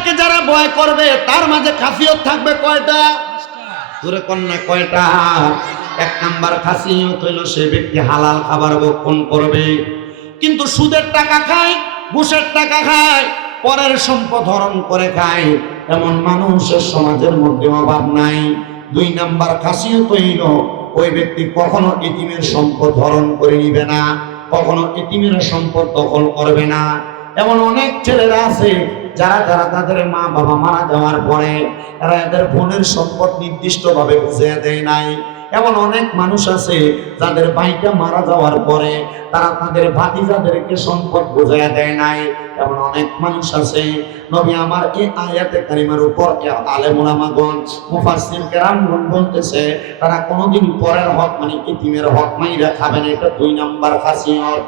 আল্লাহকে যারা ভয় করবে, তার মাঝে খাসিয়ত থাকবে কয়টা? তোরে কন্যা কয়টা? এক নাম্বার খাসিয়ত হইল সে ব্যক্তি হালাল খাবার ভক্ষণ করবে। কিন্তু সুদের টাকা খায়, ঘুষের টাকা খায়, পরের সম্পদ হরণ করে খায়। এমন মানুষের সমাজের মধ্যে অভাব নাই। দুই নাম্বার খাসিয়ত হইল, ওই ব্যক্তি কখনো এতিমের সম্পদ হরণ করে নিবে না, কখনো এতিমের সম্পদ দখল করবে না। এমন অনেক ছেলেরা আছে যারা যারা তাদের মা বাবা মারা যাওয়ার পরে তারা এদের বোনের সম্পদ নির্দিষ্টভাবে বুঝিয়ে দেয় নাই। এমন অনেক মানুষ আছে যাদের ভাইটা মারা যাওয়ার পরে তারা তাদের ভাতিজাদেরকে সম্পদ বোঝাইয়া দেয় নাই। এমন অনেক মানুষ আছে। নবী আমার এই আয়াতে কারিমার উপর আলেমুলামাগণ মুফাসসির কেরামগণ বলতেছে, তারা কোনোদিন পরের হক মানে ইতিমের হক মাইরা খাবে না, এটা দুই নাম্বার খাসিয়ত।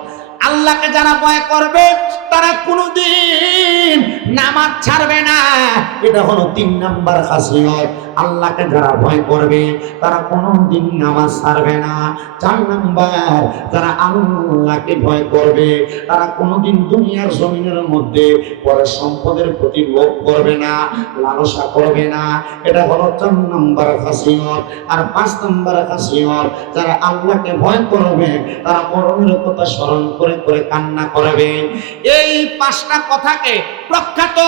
আল্লাহকে যারা ভয় করবে, তারা কোনোদিন নামাজ ছাড়বে না। এটা হলো তিন নাম্বার খাসিয়ত। আল্লাহকে যারা ভয় করবে, তারা কোনোদিন নামাজ ছাড়বে না। চার নাম্বার, যারা আল্লাহকে ভয় করবে, তারা কোনোদিন দুনিয়ার জমিনের মধ্যে পরে সম্পদের প্রতি লোভ করবে না, লালসা করবে না। এটা হলো চার নাম্বার খাসিয়ত। আর পাঁচ নাম্বার খাসিয়ত, যারা আল্লাহকে ভয় করবে, তারা মরণের কথা স্মরণ করে করে কান্না করবে। এই পাঁচটা কথাকে প্রখ্যাত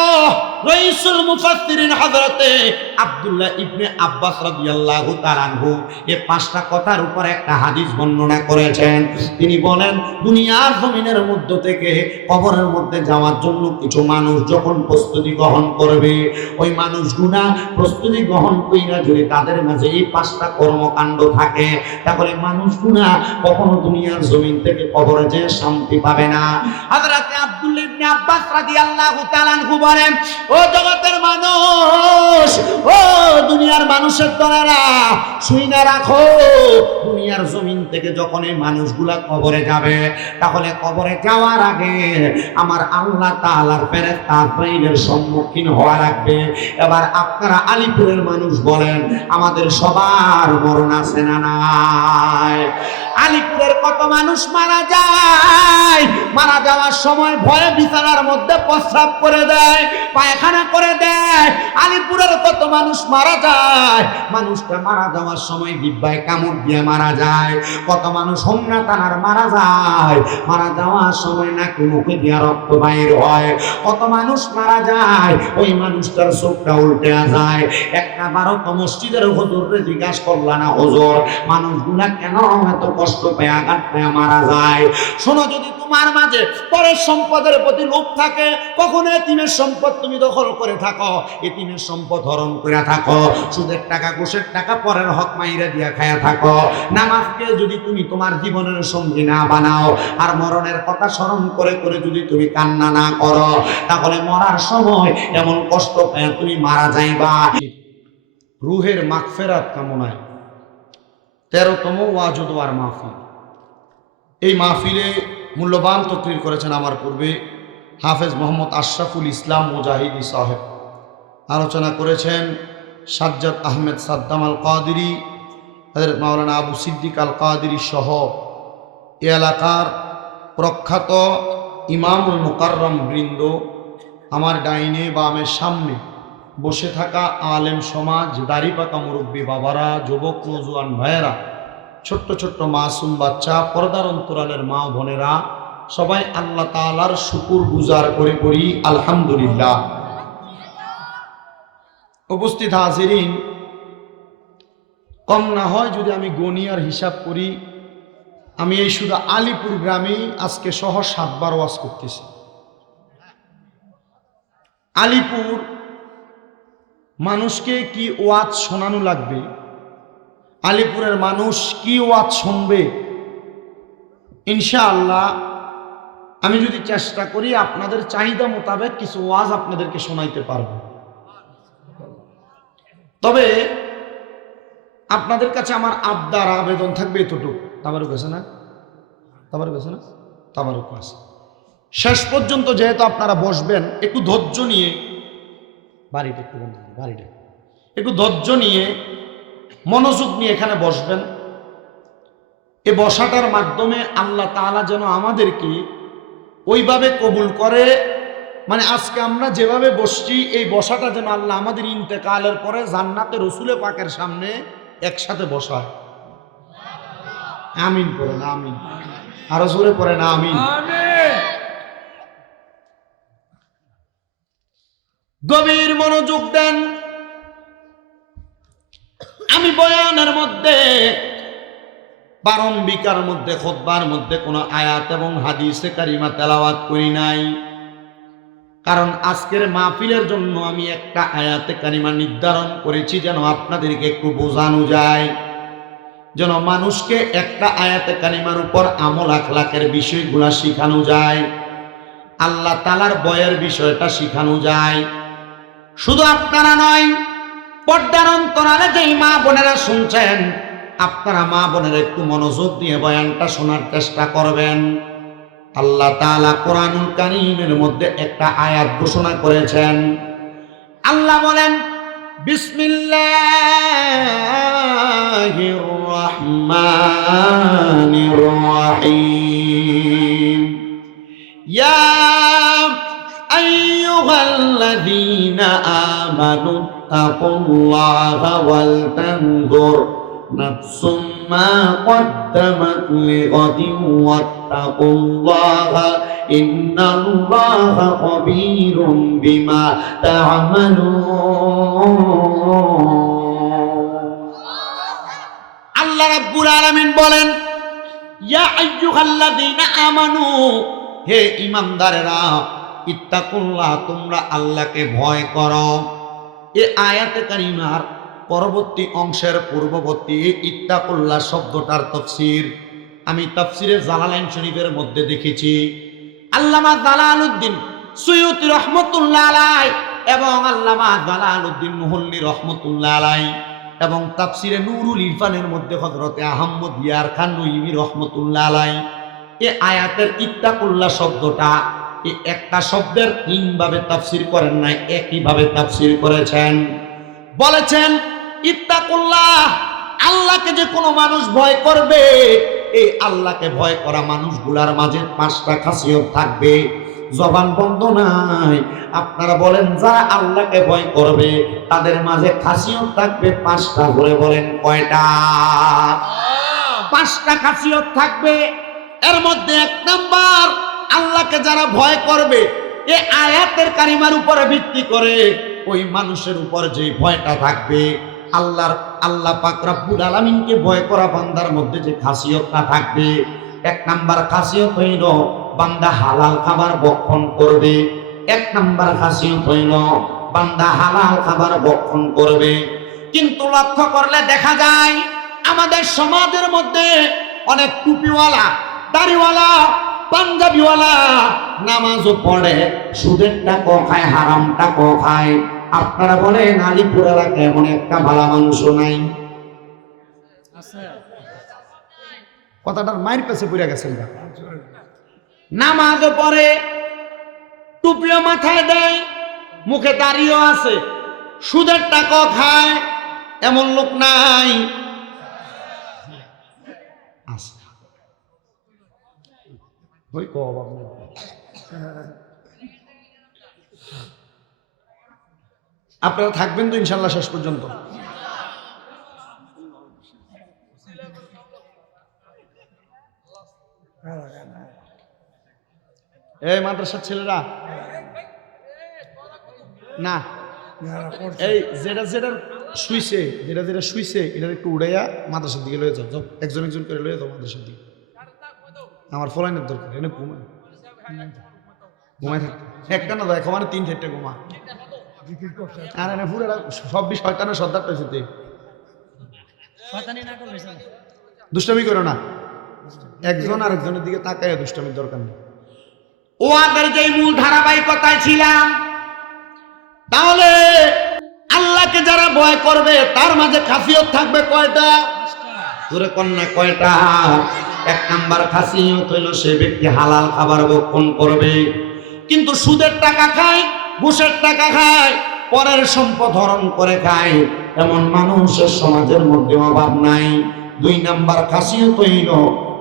রইসুল মুফাসসিরিন হযরতে আব্দুল্লাহ ইবনে আব্বাস রাদিয়াল্লাহু তাআলা আনহু এই পাঁচটা কথার উপর একটা হাদিস বর্ণনা করেছেন। তিনি বলেন, দুনিয়ার জমিনের মধ্য থেকে কবরের মধ্যে যাওয়ার জন্য কিছু মানুষ যখন প্রস্তুতি গ্রহণ করবে, ওই মানুষগুলা প্রস্তুতি গ্রহণ কইরা যদি তাদের মাঝে এই পাঁচটা কর্মকাণ্ড থাকে, তাহলে মানুষগুলা কখনো দুনিয়ার জমিন থেকে কবরে যে শান্তি পাবে না। হযরতে আব্দুল্লাহ ইবনে আব্বাস রাদিয়াল্লাহু তাআলা আনহু বলেন ও জগতের মানুষ, ও দুনিয়ার মানুষের দলেরা শুই না রাখো। দুনিয়ার জমিন থেকে যখন এই মানুষগুলা কবরে যাবে, তাহলে কবরে যাওয়ার আগে আমার আল্লাহ তাআলার ফেরেশতা আজরাইলের সম্মুখীন হওয়া লাগবে। এবার আপনারা আলিপুরের মানুষ বলেন, আমাদের সবার মরণ আছে না নাই? আলিপুরের কত মানুষ মারা যায়? মারা যাওয়ার সময় ভয়ে বিছানার মধ্যে প্রস্রাব করে দেয়, পায়খানা করে দেয়। আলিপুরের কত মানুষ মারা যায়? মানুষটা মারা যাওয়ার সময় দিব্যায় কামড় দিয়ে মারা যায়। কত মানুষ হোমনা টানার মারা যায়। মারা যাওয়ার সময় নাকি মুখে দিয়ে রক্ত বাইর হয়। কত মানুষ মারা যায়? ওই মানুষটার চোখটা উল্টে যায়। একটা বারো মসজিদের হুজুরে জিজ্ঞাসা করলা, না হুজুর, মানুষগুলা কেন এত কষ্ট পেয়ে আঘাত পেয়ে মারা যায়। শোনো, যদি তোমার মাঝে পরের সম্পদের প্রতি লোভ থাকে, কখনো এতিমের সম্পদ তুমি দখল করে থাকো। এতিমের সম্পদ হরণ করে থাকো। সুদের টাকা, ঘুষের টাকা পরের হক মাইরা দিয়া খায়া থাকো। নামাজকে যদি তুমি তোমার জীবনের সঙ্গী না বানাও, আর মরণের কথা স্মরণ করে করে যদি তুমি কান্না না করো, তাহলে মরার সময় এমন কষ্ট পেয়ে তুমি মারা যাইবা। রুহের মাগফেরাত কামনায় তেরোতম ওয়াজুদোয়ার মাহফিল। এই মাহফিলে মূল্যবান তকরির করেছেন আমার পূর্বে হাফেজ মোহাম্মদ আশরাফুল ইসলাম মুজাহিদি সাহেব। আলোচনা করেছেন সাজ্জাদ আহমেদ সাদ্দাম আল কাদিরি হজরত মাওলানা আবু সিদ্দিক আল কাদিরি সহ এ এলাকার প্রখ্যাত ইমামুল মুকাররম বৃন্দ আমার ডাইনে বা আমের সামনে বসে থাকা আলেম সমাজ দাড়িপাকা মুরব্বী বাবারা, যুবক নজুয়ান ভাইয়েরা, ছোট্ট ছোট্ট মাসুম বাচ্চা, পর্দার অন্তরালের মা বোনেরা, সবাই আল্লাহ তালার শুকুর গুজার করে করি, আলহামদুলিল্লাহ। উপস্থিত হাজিরিন, কম না হয় যদি আমি গনিয়ার হিসাব করি, আমি এই শুধু আলিপুর গ্রামেই আজকে সহ সাতবার ওয়াজ করতেছি। আলিপুর মানুষকে কি ওয়াজ শোনানো লাগবে? আলিপুরের মানুষ কি ওয়াজ শুনবে? ইনশাআল্লাহ, আমি যদি চেষ্টা করি, আপনাদের চাহিদা মোতাবেক কিছু ওয়াজ আপনাদেরকে শোনাইতে পারব। তবে আপনাদের কাছে আমার আবদার, আবেদন থাকবে এতটুকু। তাবারুক আছে না? তাবারুক আছে না? তাবারুক আছে। শেষ পর্যন্ত যেহেতু আপনারা বসবেন, একটু ধৈর্য নিয়ে বাড়িটা একটু বন্ধ বাড়িটা একটু ধৈর্য নিয়ে মনোযোগ নিয়ে এখানে বসবেন। এ বসাটার মাধ্যমে আল্লাহ তাআলা যেন আমাদেরকে ওইভাবে কবুল করে। মানে আজকে আমরা যেভাবে বসছি এই বসাটা যেন আল্লাহ আমাদের ইন্তেকালের পরে জান্নাতে রসুলে পাকের সামনে একসাথে বসায়। আমিন পড়ে না আমিন। আরও জোরে পড়ে না আমিন। গভীর মনোযোগ দেন। আমি বয়ানের মধ্যে, প্রারম্ভিকার মধ্যে, খোদবার মধ্যে কোনো আয়াত এবং হাদিসে কারিমা তেলাওয়াত করি নাই। কারণ আজকের মাহফিলের জন্য আমি একটা আয়াতে কারিমা নির্ধারণ করেছি যেন আপনাদেরকে একটু বোঝানো যায়। যেন মানুষকে একটা আয়াতে কারিমার উপর আমল আখলাকের বিষয়গুলা শিখানো যায়। আল্লাহ তালার বয়ের বিষয়টা শিখানো যায়। শুধু আপনারা নয়, পর্দার অন্তরালে যেই মা বোনেরা শুনছেন, আপনারা মা বোনেরা একটু মনোযোগ দিয়ে বয়ানটা শোনার চেষ্টা করবেন। আল্লাহ তাআলা কোরআনুল কারীমের মধ্যে একটা আয়াত ঘোষণা করেছেন। আল্লাহ বলেন, বিসমিল্লাহির রহমানির রহিম। আমানু তাকুল্লাহা ওয়াল তানজুর নাফসুম মা قدمت لغد واتقوا الله إن الله خبير بما تعملون আল্লাহ রাব্বুল আলামিন বলেন ইয়া আইয়ুহাল্লাযীনা আমানু হে ঈমানদারেরা ইত্তাকুল্লাহ তোমরা আল্লাহকে ভয় করো এ আয়াতে কারিমার পরবর্তী অংশের পূর্ববর্তী ইত্তাকুল্লাহ শব্দটার তফসির আমি তফসিরের জালালাইন শরীফের মধ্যে দেখেছি। আল্লামা জালালউদ্দিন সৈয়দ রহমতুল্লাহ আলাই এবং আল্লামা জালালউদ্দিন মুহল্লি রহমতুল্লাহ আলাই এবং তাফসিরে নুরুল ইরফানের মধ্যে হজরতে আহম্মদ ইয়ার খান নইমি রহমতুল্লাহ আলাই এ আয়াতের ইত্তাকুল্লাহ শব্দটা একটা শব্দের তিনভাবে তাফসির করেন নাই একইভাবে তাফসির করেছেন। বলেছেন ইত্তাকুল্লাহ আল্লাহকে যে কোনো মানুষ ভয় করবে এই আল্লাহকে ভয় করা মানুষগুলার মাঝে পাঁচটা খাসিয়ত থাকবে। জবান বন্ধ নাই আপনারা বলেন যারা আল্লাহকে ভয় করবে তাদের মাঝে খাসিয়ত থাকবে পাঁচটা ধরে বলেন কয়টা? পাঁচটা খাসিয়ত থাকবে এর মধ্যে এক নাম্বার আল্লাহকে যারা ভয় করবে, এ আয়াতের কারিমার উপরে ভিত্তি করে ওই মানুষের উপর যে ভয়টা থাকবে, আল্লাহর, আল্লাহ পাক রব্বুল আলামিনকে ভয় করা বান্দার মধ্যে যে খাসিয়তটা থাকবে। এক নাম্বার খাসিয়ত হইল, বান্দা হালাল খাবার বক্ষণ করবে। এক নাম্বার খাসিয়ত হইল, বান্দা হালাল খাবার বক্ষণ করবে। কিন্তু লক্ষ্য করলে দেখা যায়, আমাদের সমাজের মধ্যে অনেক টুপিওয়ালা, দাড়িওয়ালা পাঞ্জাবিওয়ালা নামাজও পড়ে সুদের টাকা খায় হারাম টাকা খায়। আপনারা বলেন আলিপুর এলাকায় এমন একটা ভালো মানুষও নাই। কথাটার মায়ের কাছে পড়ে গেছেন নামাজও পড়ে টুপিও মাথায় দেয় মুখে দাঁড়িয়েও আছে। সুদের টাকা খায় এমন লোক নাই আছে আপনার থাকবেন তো ইনশাল্লাহ শেষ পর্যন্ত। এই মাদ্রাসার ছেলেরা? না। এই যেটা যেটা শুইছে, যেটা যেটা শুইছে এটা একটু উড়াইয়া মাদ্রাসার দিকে লয়ে যাও, একজন একজন করে লয়ে যাও মাদ্রাসার দিকে। আমার ফলাইনের দরকার এনে থাকতে। একটা না দেখো মানে তিন চারটে ঘুমা। আর এনে পুরো সব বিষ শয়তানের সর্দার পেয়েছে তে দুষ্টামি করো না। একজন আর একজনের দিকে তাকাইয়া দুষ্টামির দরকার নেই। ওয়াদের যে মূল ধারাবাহিকতায় ছিলাম তাহলে আল্লাহকে যারা ভয় করবে তার মাঝে খাসিয়ত থাকবে কয়টা? তোরে কন্যা কয়টা? এক নাম্বার খাসিয়ত হইল সে ব্যক্তি হালাল খাবার ভক্ষণ করবে। কিন্তু সুদের টাকা খায়, ঘুষের টাকা খায়, পরের সম্পদ হরণ করে খায়। এমন মানুষের সমাজের মধ্যে অভাব নাই। দুই নাম্বার খাসিয়ত হইল,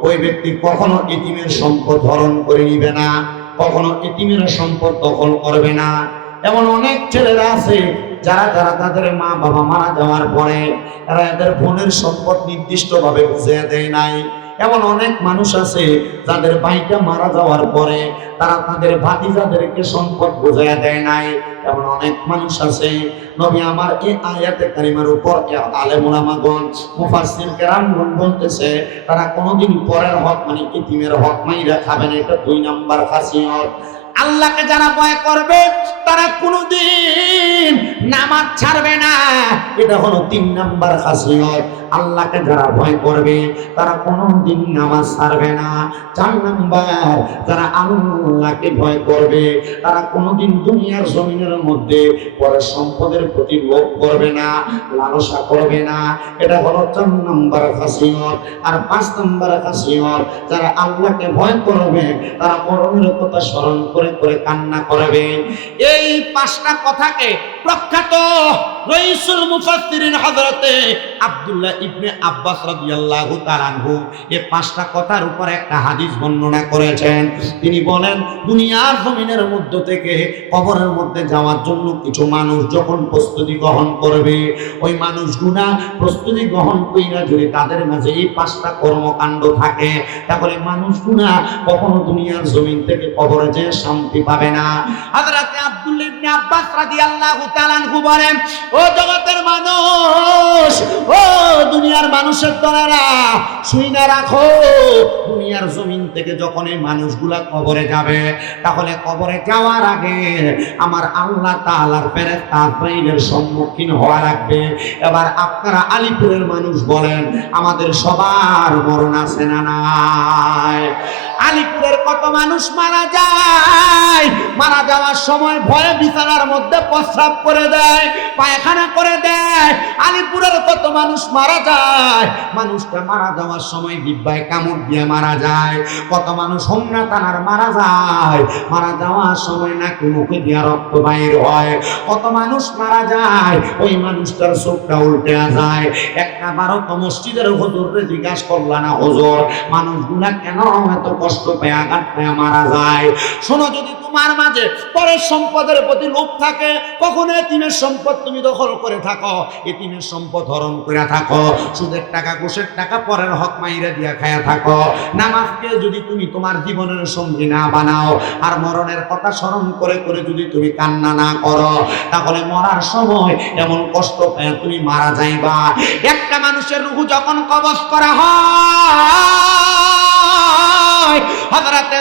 ওই ব্যক্তি কখনো ইতিমের সম্পদ হরণ করে নিবে না, কখনো এতিমের সম্পদ দখল করবে না। এমন অনেক ছেলেরা আছে, যারা যারা তাদের মা বাবা মারা যাওয়ার পরে, তারা এদের বোনের সম্পদ নির্দিষ্টভাবে বুঝে দেয় নাই। এমন অনেক মানুষ আছে যাদের ভাইটা মারা যাওয়ার পরে তারা তাদের ভাতিজাদেরকে সম্পদ বোঝায় দেয় নাই। এমন অনেক মানুষ আছে। নবী আমার এই আয়াতে কারিমার উপর আলেমুলামাগণ মুফাসসির কেরামগণ বলতেছে, তারা কোনোদিন পরের হক মানে ইতিমের হক মাইরা খাবে না, এটা দুই নাম্বার খাসিয়ত। আল্লাহকে যারা ভয় করবে, তারা কোনোদিন নামাজ ছাড়বে না। এটা হলো তিন নাম্বার খাসিয়ত। আল্লাহকে যারা ভয় করবে, তারা কোনোদিন নামাজ ছাড়বে না। চার নাম্বার, যারা আল্লাহকে ভয় করবে, তারা কোনোদিন দুনিয়ার জমিনের মধ্যে পরে সম্পদের প্রতি লোভ করবে না, লালসা করবে না। এটা হলো চার নাম্বার খাসিয়ত। আর পাঁচ নাম্বার খাসিয়ত, যারা আল্লাহকে ভয় করবে, তারা মরণের কথা স্মরণ করে করে করে কান্না করবে। এই পাঁচটা কথাকে প্রখ্যাত রইসুল মুফাসসিরিন হযরতে আব্দুল্লাহ ইবনে আব্বাস রাদিয়াল্লাহু তাআলা আনহু এই পাঁচটা কথার উপর একটা হাদিস বর্ণনা করেছেন। তিনি বলেন, দুনিয়ার জমিনের মধ্য থেকে কবরের মধ্যে যাওয়ার জন্য কিছু মানুষ যখন প্রস্তুতি গ্রহণ করবে, ওই মানুষগুলা প্রস্তুতি গ্রহণ কইরা যদি তাদের মাঝে এই পাঁচটা কর্মকাণ্ড থাকে, তাহলে মানুষগুলা কখনো দুনিয়ার জমিন থেকে কবরে যে শান্তি পাবে না। হযরতে আব্দুল্লাহ ইবনে আব্বাস রাদিয়াল্লাহু তাআলা আনহু বলেন, ও জগতের মানুষ, ও দুনিয়ার মানুষের দলেরা শুই না রাখো। দুনিয়ার জমিন থেকে যখন এই মানুষগুলা কবরে যাবে, তাহলে কবরে যাওয়ার আগে আমার আল্লাহ তাআলার ফেরেশতা আজরাইলের সম্মুখীন হওয়া লাগবে। এবার আপনারা আলিপুরের মানুষ বলেন, আমাদের সবার মরণ আছে না নাই? আলিপুরের কত মানুষ মারা যায়? মারা যাওয়ার সময় ভয়ে বিছানার মধ্যে প্রস্রাব করে দেয়, পায়খানা করে দেয়। আলিপুরের কত মানুষ মারা যায়? মানুষটা মারা যাওয়ার সময় দিব্যায় কামড় দিয়ে মারা যায়। কত মানুষ হোমনা টানার মারা যায়। মারা যাওয়ার সময় নাকি মুখে দিয়া রক্ত বাইর হয়। কত মানুষ মারা যায়? ওই মানুষটার চোখটা উল্টে যায়। একটা বারো মসজিদের হুজুরে জিজ্ঞাসা করলা, না হুজুর, মানুষগুলা কেন এত কষ্ট পেয়ে আঘাত পেয়ে মারা যায়। শোনো, যদি তোমার মাঝে পরের সম্পদের প্রতি লোভ থাকে, কখনো এতিমের সম্পদ তুমি দখল করে থাকো। এতিমের সম্পদ হরণ করে থাকো। সুদের টাকা, ঘুষের টাকা পরের হক মাইরা দিয়া খায়া থাকো। নামাজকে যদি তুমি তোমার জীবনের সঙ্গী না বানাও, আর মরণের কথা স্মরণ করে করে যদি তুমি কান্না না করো, তাহলে মরার সময় এমন কষ্ট পেয়ে তুমি মারা যাইবা। একটা মানুষের রুহু যখন কবজ করা হয় die. হযরতে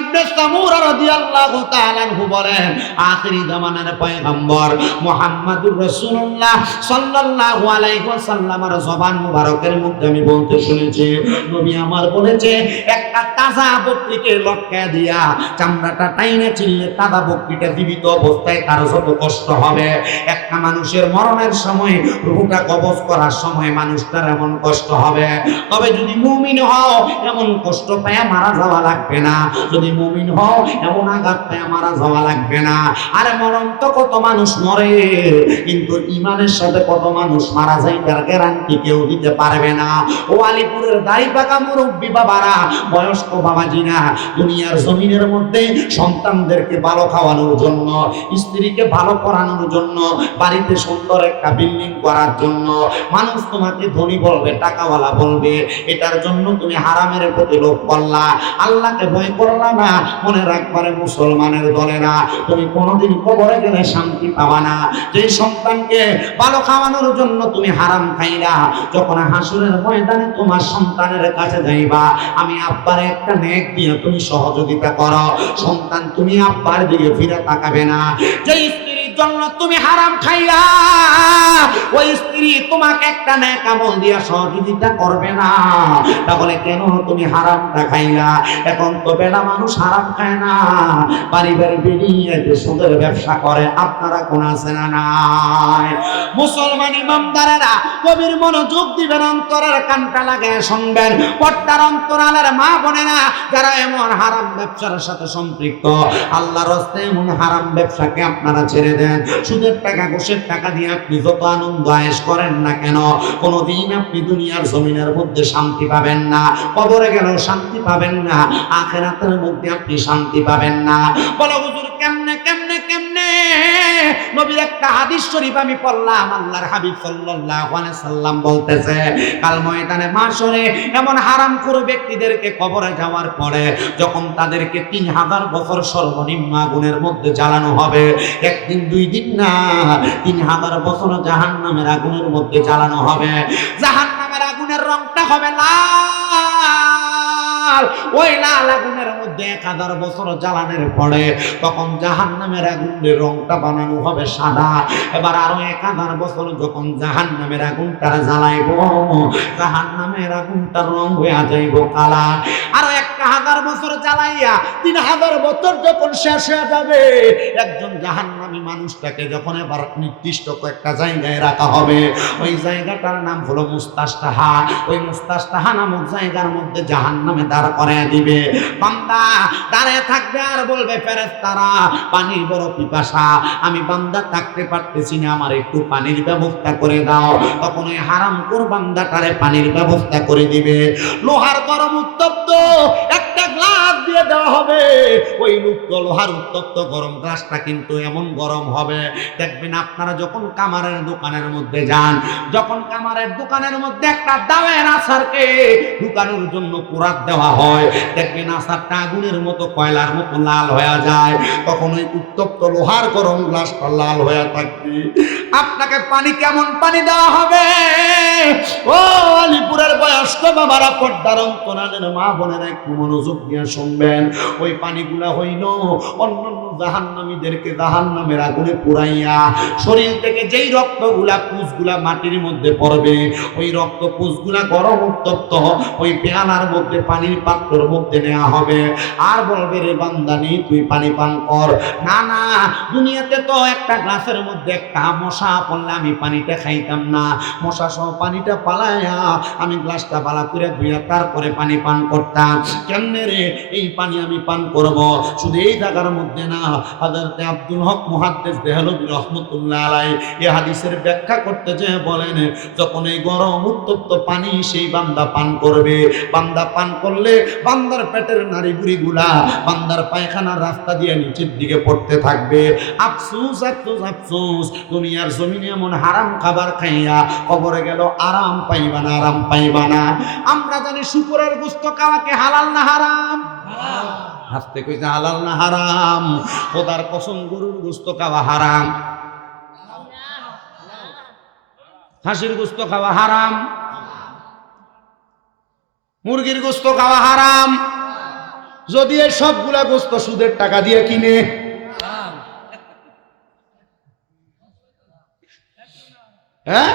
ইবনে সামুরা রাদিয়াল্লাহু তাআলা আনহু বলেন, আখিরি জামানার পয়গম্বর রাসূলুল্লাহ সাল্লাল্লাহু আলাইহি ওয়াসাল্লামের জবান মুবারকের মধ্যে আমি বলতে শুনেছি, নবী আমার বলেছে, একটা তাজা বকরিকে দিয়া চামড়াটা টাইনে তাজা বকরিটা জীবিত অবস্থায় তার যত কষ্ট হবে। একটা মানুষের মরণের সময় রুহুটা কবজ করার সময় মানুষটার এমন কষ্ট হবে। তবে যদি মুমিন হও, এমন কষ্ট পায় মারা যাওয়া লাগবে না। যদি মুমিন হও, এমন আঘাত পায় মারা যাওয়া লাগবে না। আরে মরণ তো কত মানুষ মরে, কিন্তু ইমানের সাথে কত মানুষ মারা যায় তার গ্যারান্টি কেউ দিতে পারবে না। ও আলিপুরের দাড়ি পাকা মুরব্বী বাবারা, বয়স্ক বাবাজিরা, দুনিয়ার জমিনের মধ্যে সন্তানদেরকে ভালো খাওয়ানোর জন্য, স্ত্রীকে ভালো পড়ানোর জন্য, বাড়িতে সুন্দর একটা বিল্ডিং করার জন্য। মানুষ তোমাকে ধনী বলবে, টাকাওয়ালা বলবে, এটার জন্য তুমি হারামের প্রতি লোভ করলা আল্লাহকে ভয় করলা না মনে রাখবারে মুসলমানের দলে না তুমি কোনোদিন কবরে গেলে শান্তি পাবা না। যে সন্তানকে ভালো খাওয়ানোর জন্য তুমি হারাম খাইলা, যখন হাসুরের ময়দানে তোমার সন্তানের কাছে যাইবা, আমি আব্বার একটা নেক দিয়ে তুমি সহযোগিতা করো। সন্তান, তুমি আব্বার দিকে ফিরে তাকাবে না। যে স্ত্রীর জন্য তুমি হারাম খাইলা। ওই স্ত্রী তোমাকে একটা নেক আমল দিয়া সহযোগিতা করবে না। তাহলে কেন তুমি হারামটা খাইলা? এখন তো বেলা মানুষ হারাম খায় না। বেরিয়ে ব্যবসা করে, আপনারা কোন আছে না নাই? মুসলমান ইমামদারেরা কবির মনোযোগ দিবেন, অন্তরের কানটা লাগে শুনবেন। অন্তরালের মা যারা এমন হারাম ব্যবসার সাথে সম্পৃক্ত, আল্লাহর হস্তে এমন হারাম ব্যবসাকে আপনারা ছেড়ে দেন। দেন। সুদের টাকা ঘুষের টাকা দিয়ে আপনি যত আনন্দ আয়েস করেন না কেন? কোনোদিন আপনি দুনিয়ার জমিনের মধ্যে শান্তি পাবেন না। কবরে গেলেও শান্তি পাবেন না। আখেরাতের মধ্যে আপনি শান্তি পাবেন না। বলো, হুজুর, কেমনে কেমনে কেমনে? নবীর একটা হাদিস শরীফ আমি পড়লাম, আল্লাহর হাবিব সাল্লাল্লাহু আলাইহি সাল্লাম বলতেছে, কাল ময়দানে মাশরে এমন হারাম করে ব্যক্তিদেরকে কবরে যাওয়ার পরে যখন তাদেরকে তিন হাজার বছর সর্বনিম্ন আগুনের মধ্যে জ্বালানো হবে, একদিন দুই দিন না, তিন হাজার বছর জাহান নামের আগুনের মধ্যে জ্বালানো হবে। জাহান নামের আগুনের রংটা হবে লাল। ওই লাল আগুনের মধ্যে এক হাজার বছর জ্বালানোর পরে তখন জাহান নামের আগুনের রংটা বানানো হবে সাদা। এবার আরও এক হাজার বছর যখন জাহান নামের আগুনটা জ্বালাইব জাহান নামের আগুনটার রং হয়ে যাইব কালা। আরও একটা হাজার বছর জ্বালাইয়া তিন হাজার বছর যখন শেষ হয়ে যাবে, একজন জাহান্নামী মানুষটাকে যখন এবার নির্দিষ্ট একটা জায়গায় রাখা হবে, ওই জায়গাটার নাম হলো মুস্তাস্তাহা ওই মুস্তাস্তাহা নামক জায়গার মধ্যে জাহান্নামে দাঁড় করায় দিবে। বান্দা, দাঁড়ায় থাকবে আর বলবে ফেরেস্তারা পানির বড় পিপাসা। আমি বান্দা থাকতে পারতেছি না, আমার একটু পানির ব্যবস্থা করে দাও। তখন ওই হারাম কোর বান্দাটারে পানির ব্যবস্থা করে দিবে। লোহার গরম উত্তপ্ত, একটা গ্লাস দিয়ে দেওয়া হবে। ওই লুপ্ত লোহার উত্তপ্ত গরম গ্লাসটা কিন্তু এমন গরম হবে। দেখবেন আপনারা যখন কামারের দোকানের মধ্যে যান, যখন কামারের দোকানের মধ্যে একটা দাওয়ের আসারকে ঢুকানোর জন্য কুরাত দেওয়া হয়, দেখবেন আসারটা আগুনের মতো কয়লার মতো লাল হয়ে যায়। তখন ওই উত্তপ্ত লোহার গরম গ্লাসটা লাল হয়ে থাকবে। আপনাকে পানি কেমন পানি দেওয়া হবে? ও, আলিপুরের বয়স্ক বাবারা পর্দার অন্তরালের মা বোনেরা একটু মনোযোগ দিয়ে শুনবেন। ওই পানিগুলা হইল অন্যান্য জাহান্নামীদেরকে জাহান্নামের আগুনে শরীর থেকে যেই রক্তগুলা মাটির মধ্যে পড়বে, ওই রক্ত গরম উত্তপ্ত ওই মধ্যে, পানির মধ্যে নেওয়া হবে। আর বলবে, রে বান্দানি, তুই পানি পান কর। না না, দুনিয়াতে তো একটা গ্লাসের মধ্যে একটা মশা পড়লে আমি পানিটা খাইতাম না। মশা সহ পানিটা পালায়া আমি গ্লাসটা পালা করে ধুইয়া তারপরে পানি পান করতাম। কেমনে রে? এই পানি আমি পান করব। শুধু এই জায়গার মধ্যে না আব্দুল হক রহমতুল্লাহ আলাই হাদিসের ব্যাখ্যা করতে বলেন, যখন এই গরম উত্তপ্ত পানি সেই বান্দা পান করবে। বান্দা পান করলে বান্দার পেটের নারী বান্দার পায়খানার রাস্তা দিয়ে নিচের দিকে পড়তে থাকবে। আফসুস আফসুস আফসুস, দুনিয়ার জমিনে এমন হারাম খাবার খাইয়া কবরে গেল, আরাম পাইবা না, আরাম পাইবা না। আমরা জানি শুকুরের গুস্ত খাওয়াকে হালাল না হারাম। হাসতে কইছে, হালাল না হারাম? খোদার কসম গরুর গুস্ত খাওয়া হারাম। হাসির গুস্ত খাওয়া হারাম। মুরগির গোস্ত খাওয়া হারাম। যদি এই সবগুলা গোস্ত সুদের টাকা দিয়ে কিনে। হ্যাঁ?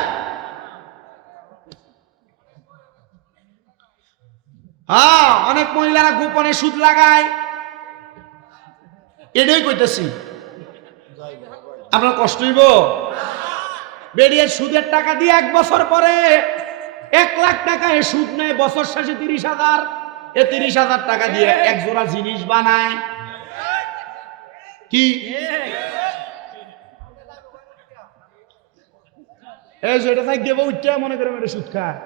হ্যাঁ অনেক মহিলারা গোপনে সুদ লাগায়। এটাই কইতেছি। আপনার কষ্ট হইব? বেরিয়ে সুদের টাকা দিয়ে এক বছর পরে এক লাখ টাকা এ সুদ নেয়, বছর শেষে তিরিশ হাজার। এ তিরিশ হাজার টাকা দিয়ে এক জোড়া জিনিস বানায়। কি? এটা তাই দেবো, উঠতে মনে করে এটা সুদ খায়।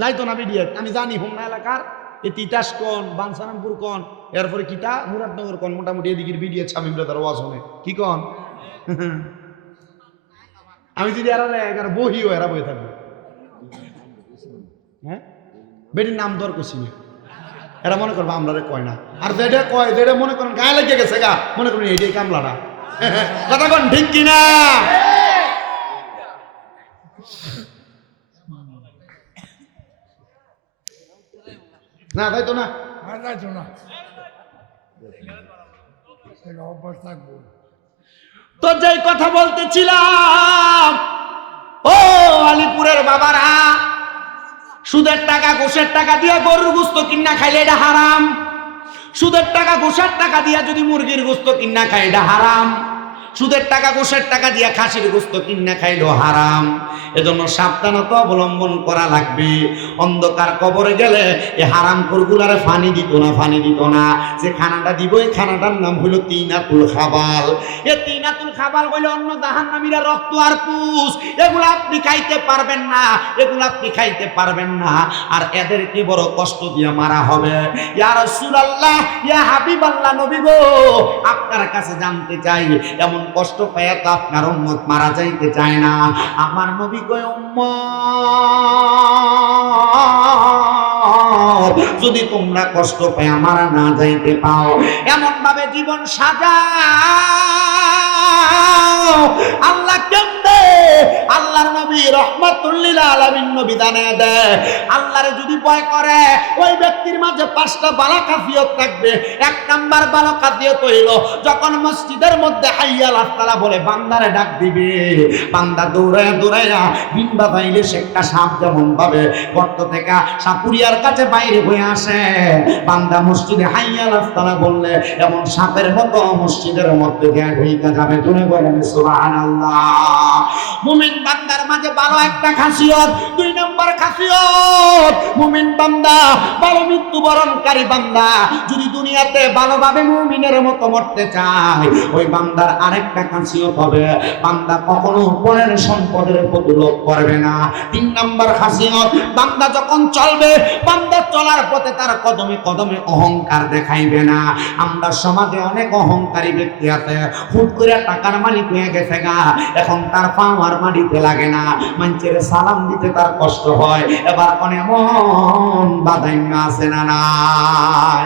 যাইতো না বিডিয়ে আমি জানি হোমনা এলাকার। তিতাস কন, বানসারামপুর কন, এরপরে কিটা মুরাদনগর কন, মোটামুটি এদিকের বিডিয়ে ছাবিম তার ওয়াজ হনে কি কন? আমি যদি এরা এগারো বহিও এরা বই থাকবে। হ্যাঁ? বেটির নাম দর করছি না। এরা মনে করব আমরা কয় না। আর যেটা কয় যেটা মনে করেন গায়ে লেগে গেছে গা, মনে করেন এইটাই কামলাটা। কথা কন, ঠিক কিনা? না তাই তো না। আর যাইতো না। অভ্যাস থাকব। তো যেই কথা বলতেছিলাম ও আলিপুরের বাবারা সুদের টাকা ঘুষের টাকা দিয়ে গরুর গুস্ত কিনা খাইলে এটা হারাম। সুদের টাকা ঘুষের টাকা দিয়ে যদি মুরগির গুস্ত কিনা খাই এটা হারাম। সুদের টাকা ঘুষের টাকা দিয়া খাসির গোস্ত কিনে খাইলো হারাম। এজন্য সাবধানতা অবলম্বন করা লাগবে। অন্ধকার কবরে গেলে এ হারাম করগুলারে ফানি দিত না, ফানি দিত না। যে খানাটা দিব, এই খানাটার নাম হলো তিনাতুল খাবাল। এ তিনাতুল খাবাল বলে অন্য জাহান্নামীরা রক্ত আর পুষ। এগুলো আপনি খাইতে পারবেন না, এগুলো আপনি খাইতে পারবেন না। আর এদেরকে বড় কষ্ট দিয়ে মারা হবে? ইয়া রাসূলুল্লাহ, ইয়া হাবিবাল্লাহ নবী গো, আপনার কাছে জানতে চাই, এমন কষ্ট পায় তো আপনার উম্মত মারা যাইতে চায় না। আমার নবী কয়, উম্মত, যদি তোমরা কষ্ট পায় মারা না যাইতে পাও এমন ভাবে জীবন সাজা আল্লাহ কেমনে আল্লাহর নবী রহমাতুল্লিল আলামিন নবী দানে দেয় আল্লাহরে যদি ভয় করে, ওই ব্যক্তির মাঝে পাঁচটা বালা কাফিয়ত থাকবে। এক নাম্বার বালা কাফিয়ত হইল, যখন মসজিদের মধ্যে বলে, বান্দারে ডাক দিবে। বান্দা দৌড়ায় দৌড়াইয়া বিন্দা পাইলে সে একটা সাপ যেমন গর্ত থেকে সাপুরিয়ার কাছে বাইরে হয়ে আসে। বান্দা মসজিদে হাইয়াল আস্তালা বললে, এমন সাপের মতো মসজিদের মধ্যে দিয়ে ঢুকে যাবে। তুমি বলেন, সুবহানাল্লাহ। মুমিন বান্দার মাঝে ভালো একটা খাসিয়ত, দুই নম্বর খাসিয়ত, মুমিন বান্দা, ভালো মৃত্যুবরণকারী বান্দা। যদি দুনিয়াতে ভালোভাবে মুমিনের মতো মরতে চায়, ওই বান্দার আরেকটা খাসিয়ত হবে, বান্দা কখনো পরের সম্পদের প্রতি লোভ করবে না। তিন নম্বর খাসিয়ত, বান্দা যখন চলবে, বান্দা চলার পথে তার কদমে কদমে অহংকার দেখাইবে না। আমরা সমাজে অনেক অহংকারী ব্যক্তি আছে, হুট করে টাকার মালিক হয়ে গেছে গা। এখন তার লাগে না। মানুষের সালাম দিতে তার কষ্ট হয়। এবার এমন বাদাইম্য আছে না নাই?